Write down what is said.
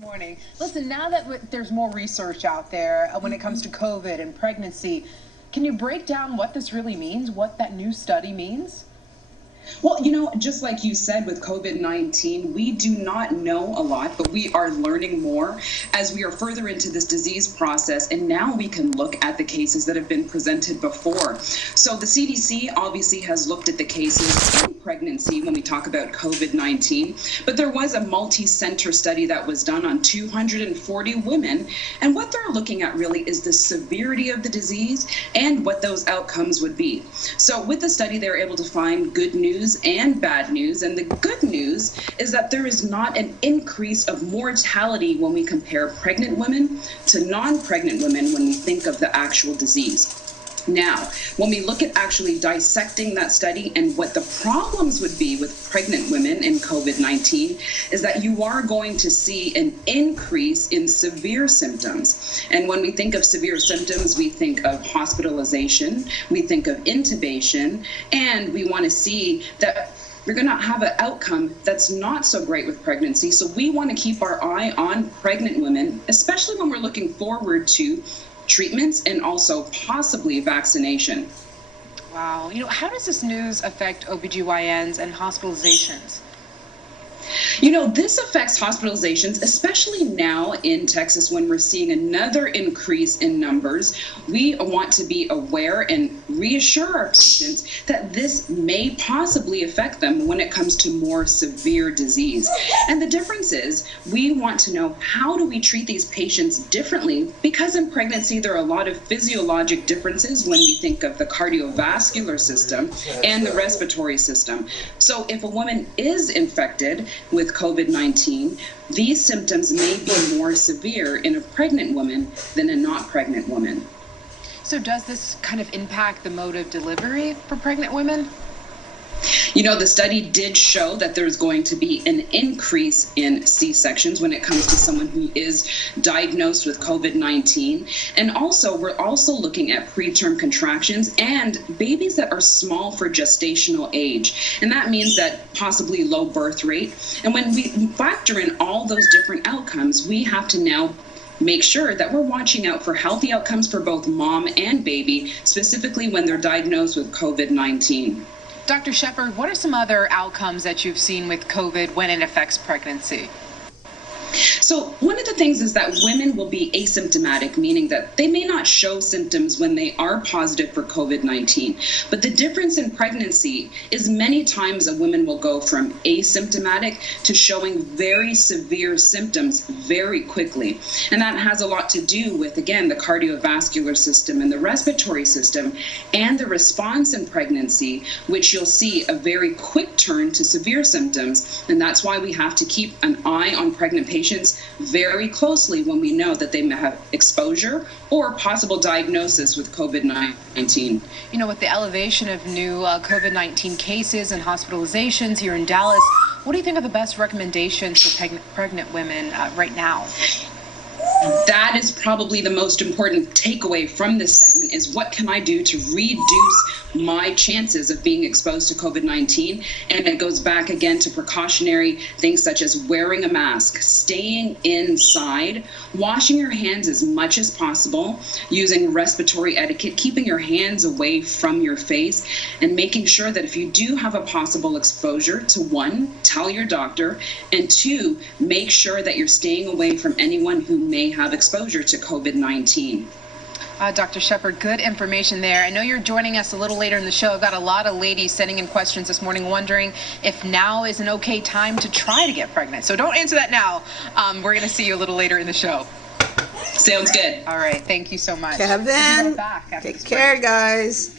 Morning. Listen, now that there's more research out there when it comes to COVID and pregnancy, can you break down what this really means, what that new study means? Well, just like you said with COVID-19, we do not know a lot, but we are learning more as we are further into this disease process. And now we can look at the cases that have been presented before. So the CDC obviously has looked at the cases in pregnancy when we talk about COVID-19, but there was a multi-center study that was done on 240 women. And what they're looking at really is the severity of the disease and what those outcomes would be. So with the study, they were able to find good news and bad news. And the good news is that there is not an increase of mortality when we compare pregnant women to non-pregnant women when we think of the actual disease. Now, when we look at actually dissecting that study and what the problems would be with pregnant women in COVID-19 is that you are going to see an increase in severe symptoms. And when we think of severe symptoms, we think of hospitalization, we think of intubation, and we want to see that you're going to have an outcome that's not so great with pregnancy. So we want to keep our eye on pregnant women, especially when we're looking forward to treatments and also possibly vaccination. Wow. How does this news affect OBGYNs and hospitalizations? This affects hospitalizations, especially now in Texas when we're seeing another increase in numbers. We want to be aware and reassure our patients that this may possibly affect them when it comes to more severe disease. And the difference is we want to know, how do we treat these patients differently? Because in pregnancy, there are a lot of physiologic differences when we think of the cardiovascular system and the respiratory system. So if a woman is infected with COVID-19, these symptoms may be more severe in a pregnant woman than a not pregnant woman. So does this kind of impact the mode of delivery for pregnant women? The study did show that there's going to be an increase in C-sections when it comes to someone who is diagnosed with COVID-19. And also, we're also looking at preterm contractions and babies that are small for gestational age. And that means that possibly low birth rate. And when we factor in all those different outcomes, we have to now make sure that we're watching out for healthy outcomes for both mom and baby, specifically when they're diagnosed with COVID-19. Dr. Shepard, what are some other outcomes that you've seen with COVID when it affects pregnancy? So one of the things is that women will be asymptomatic, meaning that they may not show symptoms when they are positive for COVID-19. But the difference in pregnancy is many times a woman will go from asymptomatic to showing very severe symptoms very quickly. And that has a lot to do with, again, the cardiovascular system and the respiratory system and the response in pregnancy, which you'll see a very quick turn to severe symptoms. And that's why we have to keep an eye on pregnant patients very closely when we know that they may have exposure or possible diagnosis with COVID-19. With the elevation of new COVID-19 cases and hospitalizations here in Dallas, what do you think are the best recommendations for pregnant women right now? That is probably the most important takeaway from this segment is what can I do to reduce my chances of being exposed to COVID-19? And it goes back again to precautionary things such as wearing a mask, staying inside, washing your hands as much as possible, using respiratory etiquette, keeping your hands away from your face, and making sure that if you do have a possible exposure, to one, tell your doctor, and two, make sure that you're staying away from anyone who may have exposure to COVID-19. Dr. Shepard, good information there. I know you're joining us a little later in the show. I've got a lot of ladies sending in questions this morning wondering if now is an okay time to try to get pregnant. So don't answer that now. We're going to see you a little later in the show. Sounds good. All right. Thank you so much. Kevin, take care, guys.